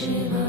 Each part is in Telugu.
Shiva.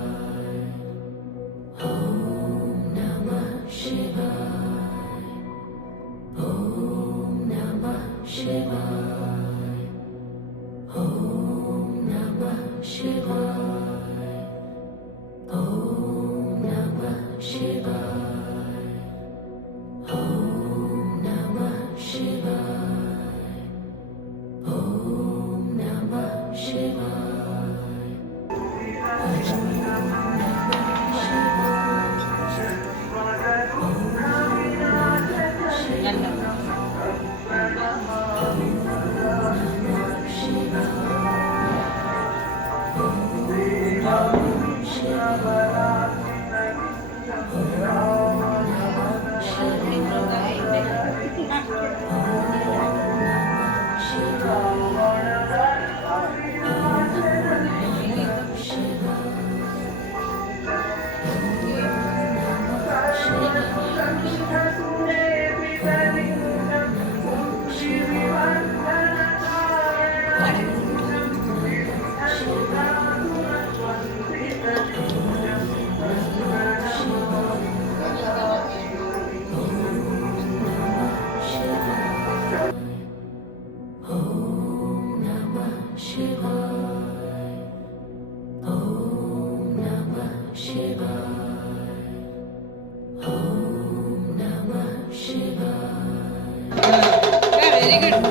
是吗？very good.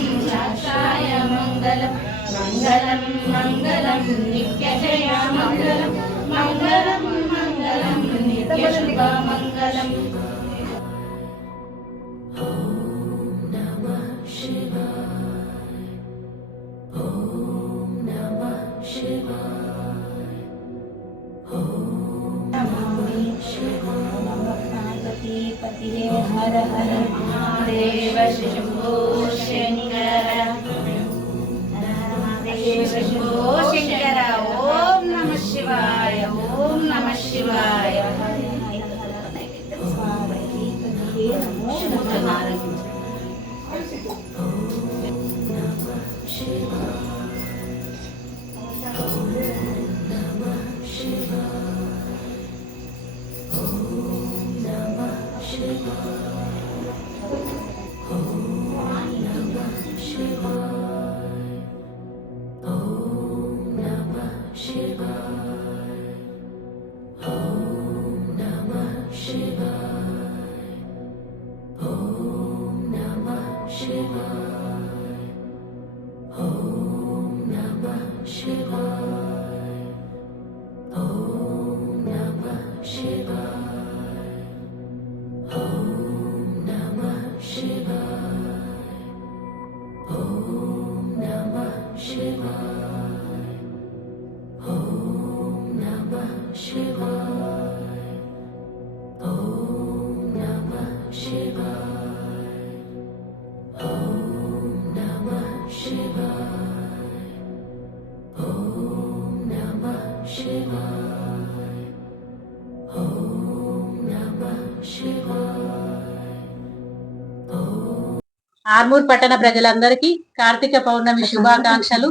감사합니다. Oh, Namah Shivaya. Armoor పట్టణ ప్రజలందరికీ కార్తీక పౌర్ణమి శుభాకాంక్షలు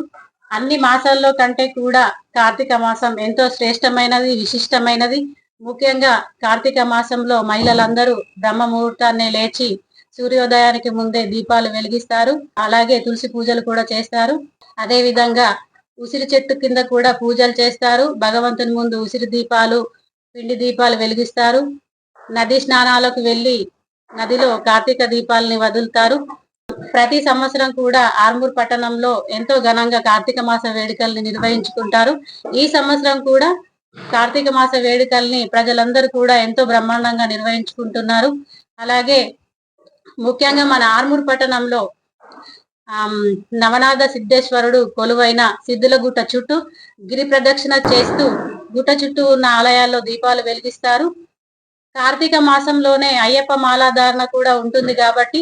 అన్ని మాసాల్లో కంటే కూడా కార్తీక మాసం ఎంతో శ్రేష్టమైనది విశిష్టమైనది ముఖ్యంగా కార్తీక మాసంలో మహిళలందరూ బ్రహ్మ ముహూర్తాన్నే లేచి సూర్యోదయానికి ముందే దీపాలు వెలిగిస్తారు అలాగే తులసి పూజలు కూడా చేస్తారు అదే విధంగా ఉసిరి చెట్టు కింద కూడా పూజలు చేస్తారు భగవంతుని ముందు ఉసిరి దీపాలు పిండి దీపాలు వెలిగిస్తారు నది స్నానాలకు వెళ్ళి నదిలో కార్తీక దీపాలని వదులుతారు ప్రతి సంవత్సరం కూడా ఆర్మూర్ పట్టణంలో ఎంతో ఘనంగా కార్తీక మాస వేడుకల్ని నిర్వహించుకుంటారు ఈ సంవత్సరం కూడా కార్తీక మాస వేడుకల్ని ప్రజలందరూ కూడా ఎంతో బ్రహ్మాండంగా నిర్వహించుకుంటున్నారు అలాగే ముఖ్యంగా మన ఆర్మూర్ పట్టణంలో నవనాథ సిద్ధేశ్వరుడు కొలువైన సిద్ధుల గుట్ట చుట్టూ గిరి ప్రదక్షిణ చేస్తూ గుట్ట చుట్టూ ఉన్న ఆలయాల్లో దీపాలు వెలిగిస్తారు కార్తీక మాసంలోనే అయ్యప్ప మాలాధారణ కూడా ఉంటుంది కాబట్టి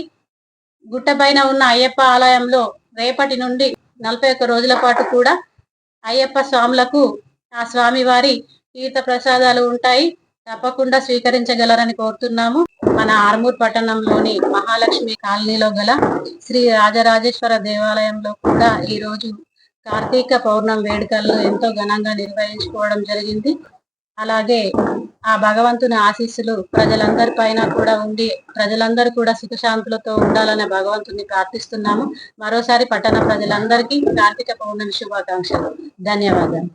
పైన ఉన్న అయ్యప్ప ఆలయంలో రేపటి నుండి నలభై ఒక్క రోజుల పాటు కూడా అయ్యప్ప స్వాములకు ఆ స్వామివారి తీర్థ ప్రసాదాలు ఉంటాయి తప్పకుండా స్వీకరించగలరని కోరుతున్నాము మన ఆర్మూర్ పట్టణంలోని మహాలక్ష్మి కాలనీలో గల శ్రీ రాజరాజేశ్వర దేవాలయంలో కూడా ఈ రోజు కార్తీక పౌర్ణం వేడుకలను ఎంతో ఘనంగా నిర్వహించుకోవడం జరిగింది అలాగే ఆ భగవంతుని ఆశీస్సులు ప్రజలందరి పైన కూడా ఉండి ప్రజలందరూ కూడా సుఖశాంతులతో ఉండాలని భగవంతుని ప్రార్థిస్తున్నాము మరోసారి పట్టణ ప్రజలందరికీ కార్తీక పౌర్ణమి శుభాకాంక్షలు ధన్యవాదాలు